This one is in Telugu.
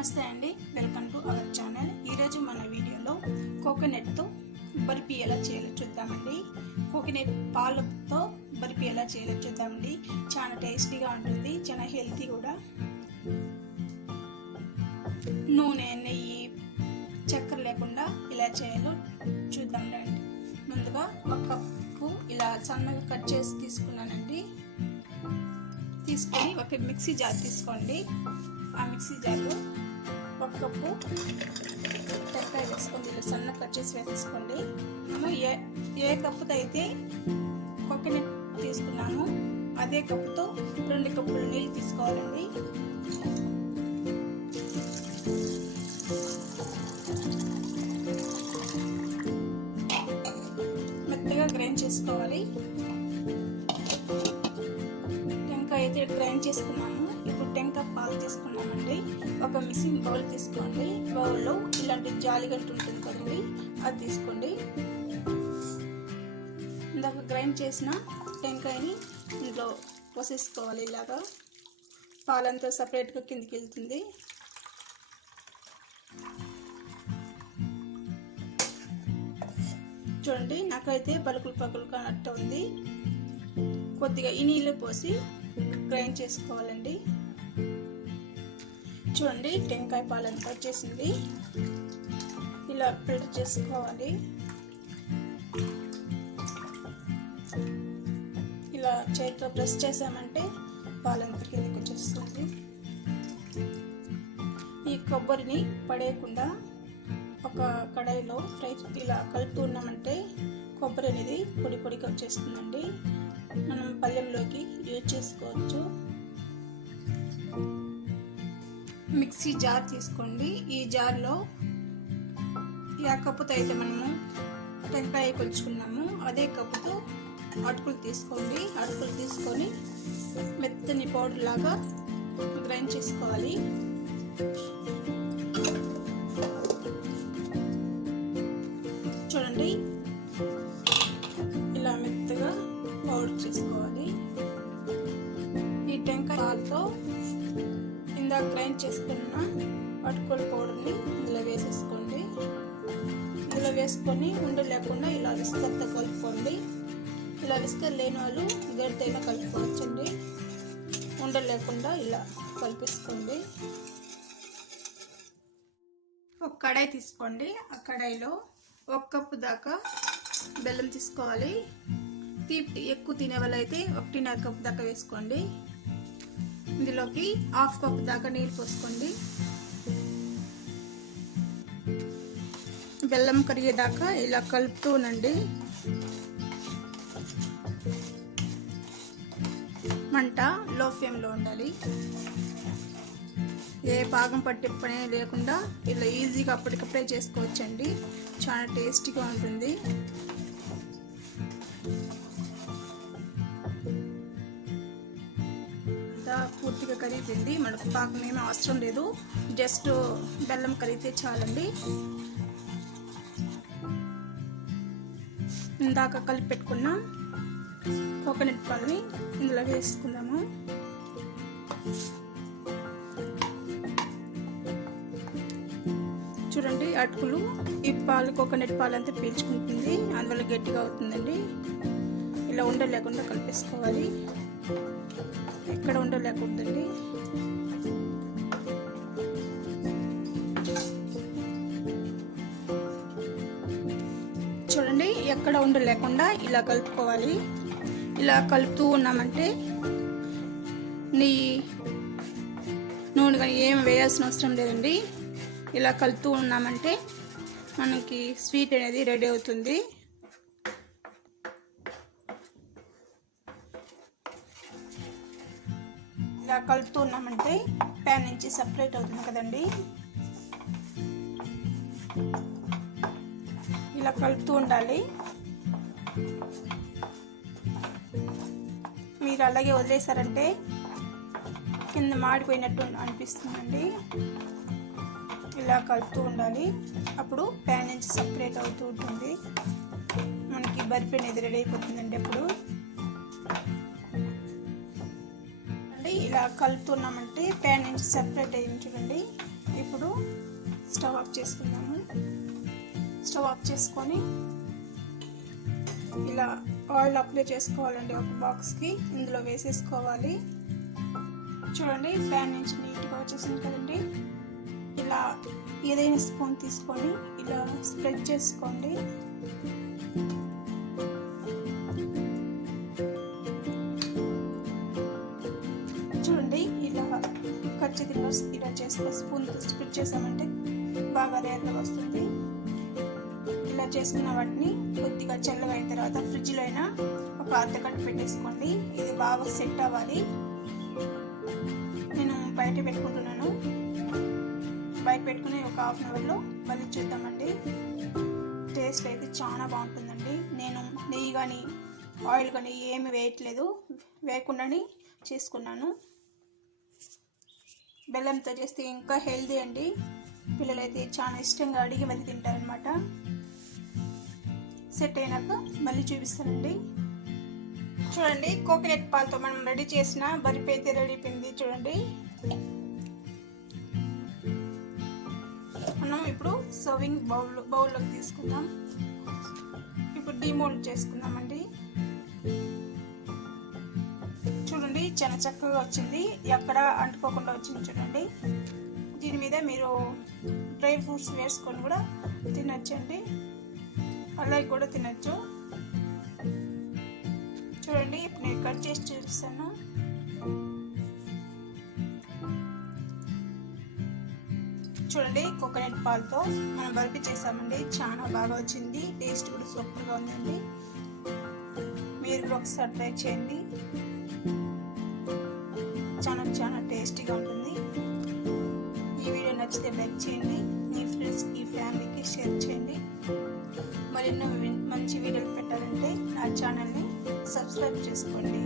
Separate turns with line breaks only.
నమస్తే అండి. Welcome to our channel. ఈరోజు మన వీడియోలో కోకోనట్తో బర్ఫీ ఎలా చేయాలో చూద్దామండి. కోకోనట్ పాలతో బర్ఫీ ఎలా చేయాలో చూద్దామండి. చాలా టేస్టీగా ఉంటుంది. చాలా హెల్తీ కూడా. నూనె నెయ్యి చక్కెర లేకుండా ఇలా చేయాలో చూద్దాం రండి. ముందుగా ఒక కప్పు ఇలా సన్నగా కట్ చేసి తీసుకున్నానండి. తీసుకొని ఒక మిక్సీ జార్ తీసుకోండి. ఆ మిక్సీ జార్లో ఒక కప్పు టెక్కాయ వేసుకోండి. ఇలా సన్న కట్ చేసి వేసేసుకోండి. మేము ఏ ఏ కప్పుతో అయితే కొక్కని తీసుకున్నాను అదే కప్పుతో రెండు కప్పులు నీళ్ళు తీసుకోవాలండి. మెత్తగా గ్రైండ్ చేసుకోవాలి. టెంకాయ అయితే గ్రైండ్ చేసుకున్నాను. ఒక మిక్సింగ్ బౌల్ తీసుకోండి. బౌల్లో ఇలాంటి జాలిగట్టు ఉంటుంది కదండి అది తీసుకోండి. ఇందాక గ్రైండ్ చేసిన టెంకాయని ఇందులో పోసేసుకోవాలి ఇలాగా. పాలంతా సపరేట్గా కిందికి వెళ్తుంది. చూడండి నాకైతే పలుకులు పలుకులు కానట్టు ఉంది. కొద్దిగా ఈ నీళ్ళు పోసి గ్రైండ్ చేసుకోవాలండి. చూడండి టెంకాయ పాలు అంతా వచ్చేసింది. ఇలా ఫిల్టర్ చేసుకోవాలి. ఇలా చేతితో ప్రెస్ చేసామంటే పాలంతా కిందకి వచ్చేస్తుంది? ఈ కొబ్బరిని పడేయకుండా ఒక కడాయిలో ఫ్రై ఇలా కలుపుతూ ఉన్నామంటే కొబ్బరి అనేది పొడి పొడిగా వచ్చేస్తుందండి. మనం పళ్ళెంలోకి యూజ్ చేసుకోవచ్చు. మిక్సీ జార్ తీసుకోండి. ఈ జార్లో యా కప్పుతో అయితే మనము టెంకాయ కొలుచుకున్నాము అదే కప్పుతో అటుకులు తీసుకోండి. అటుకులు తీసుకొని మెత్తని పౌడర్ లాగా గ్రైండ్ చేసుకోవాలి. చూడండి. ఇలా మెత్తగా పౌడర్ చేసుకోవాలి. ఈ టెంకాయ ఇందాక గ్రైండ్ చేసుకున్న పట్టుకోల పౌడర్ని ఇందులో వేసేసుకోండి. ఇందులో వేసుకొని ఉండ లేకుండా ఇలా విస్కర్తో కలుపుకోండి. ఇలా విస్తర లేని వాళ్ళు గడితైనా కలుపుకోవచ్చండి. ఉండ లేకుండా ఇలా కలిపేసుకోండి. ఒక కడాయి తీసుకోండి. ఆ కడాయిలో ఒక కప్పు దాకా బెల్లం తీసుకోవాలి. తీపి ఎక్కువ తినే వాళ్ళైతే ఒకటిన్నర కప్పు దాకా వేసుకోండి. ఇందులోకి హాఫ్ కప్ దాకా నీళ్ళు పోసుకోండి. బెల్లం కరిగేదాకా ఇలా కలుపుతూ ఉండండి మంట లో ఫ్లేమ్లో ఉండాలి. ఏ పాకం పట్టే పని లేకుండా ఇలా ఈజీగా అప్పటికప్పుడే చేసుకోవచ్చండి. చాలా టేస్టీగా ఉంటుంది. పూర్తిగా కరిగిపోయింది. మనకు పాకం ఏమీ అవసరం లేదు. జస్ట్ బెల్లం కరిగితే చాలండి. ఇందాక కలిపి పెట్టుకున్న కోకోనట్ పాలని ఇందులో వేసుకుందాము. చూడండి అటుకులు ఈ పాలు కోకోనట్ పాలు అంతా పీల్చుకుంటుంది. అందువల్ల గట్టిగా అవుతుందండి. ఇలా ఉండలేకుండా కలిపేసుకోవాలి. ఎక్కడ ఉండలేకూడదండి చూడండి ఎక్కడ ఉండలేకుండా ఇలా కలుపుకోవాలి. ఇలా కలుపుతూ ఉన్నామంటే నెయ్యి నూనె కానీ ఏం వేయాల్సిన అవసరం లేదండి. ఇలా కలుపుతూ ఉన్నామంటే మనకి స్వీట్ అనేది రెడీ అవుతుంది. కలుపుతూ ఉన్నామంటే ప్యాన్ నుంచి సపరేట్ అవుతుంది కదండి. ఇలా కలుపుతూ ఉండాలి. మీరు అలాగే వదిలేశారంటే కింద మాడిపోయినట్టు అనిపిస్తుందండి. ఇలా కలుపుతూ ఉండాలి. అప్పుడు ప్యాన్ నుంచి సపరేట్ అవుతూ ఉంటుంది. మనకి బర్ఫీ అనేది రెడీ అయిపోతుందండి అప్పుడు. కలుపుతున్నామంటే ప్యాన్ నుంచి సెపరేట్ అయ్యింది చూడండి. ఇప్పుడు స్టవ్ ఆఫ్ చేసుకుందాము. స్టవ్ ఆఫ్ చేసుకొని ఇలా ఆయిల్ అప్లై చేసుకోవాలండి ఒక బాక్స్కి. ఇందులో వేసేసుకోవాలి. చూడండి ప్యాన్ నుంచి నీట్గా వచ్చేసింది కదండి. ఇలా ఏదైనా స్పూన్ తీసుకొని ఇలా స్ప్రెడ్ చేసుకోండి. ఖచ్చితంగా ఇలా చేసుకో స్పూన్తో స్ప్రెడ్ చేసామంటే బాగా రేర్గా వస్తుంది. ఇలా చేసుకున్న వాటిని కొద్దిగా చల్లగా అయిన తర్వాత ఫ్రిడ్జ్లో అయినా ఒక అర్ధగంట పెట్టేసుకోండి. ఇది బాగా సెట్ అవ్వాలి. నేను బయట పెట్టుకుంటున్నాను. బయట పెట్టుకుని ఒక హాఫ్ అన్ అవర్లో మళ్ళీ చూద్దామండి. టేస్ట్ అయితే చాలా బాగుంటుందండి. నేను నెయ్యి కానీ ఆయిల్ కానీ ఏమి వేయట్లేదు. వేయకుండానే చేసుకున్నాను. బెల్లంతో చేస్తే ఇంకా హెల్దీ అండి. పిల్లలైతే చాలా ఇష్టంగా అడిగి మళ్ళీ తింటారనమాట సెట్ అయినాక మళ్ళీ చూపిస్తానండి. చూడండి కోకోనట్ పాలతో మనం రెడీ చేసిన బరిపి అయితే రెడీ అయిపోయింది చూడండి. మనం ఇప్పుడు సర్వింగ్ బౌల్ బౌల్లోకి తీసుకుందాం. ఇప్పుడు డిమోల్డ్ చేసుకుందామండి. చూడండి. చాలా చక్కగా వచ్చింది. ఎక్కడ అంటుకోకుండా వచ్చింది చూడండి. దీని మీద మీరు డ్రై ఫ్రూట్స్ వేసుకొని కూడా తినొచ్చండి. అలాగే కూడా తినచ్చు. చూడండి ఇప్పుడు నేను కట్ చేసి చూపిస్తాను. చూడండి కోకోనట్ పాలతో మనం బర్ఫీ చేసామండి. చాలా బాగా వచ్చింది. టేస్ట్ కూడా సూపర్గా ఉందండి. మీరు కూడా ఒకసారి ట్రై చేయండి. చాలా చాలా టేస్టీగా ఉంటుంది. ఈ వీడియో నచ్చితే లైక్ చేయండి మీ ఫ్రెండ్స్కి ఫ్యామిలీకి షేర్ చేయండి. మరెన్నో మంచి వీడియోలు పెట్టాలంటే నా ఛానల్ని సబ్స్క్రైబ్ చేసుకోండి.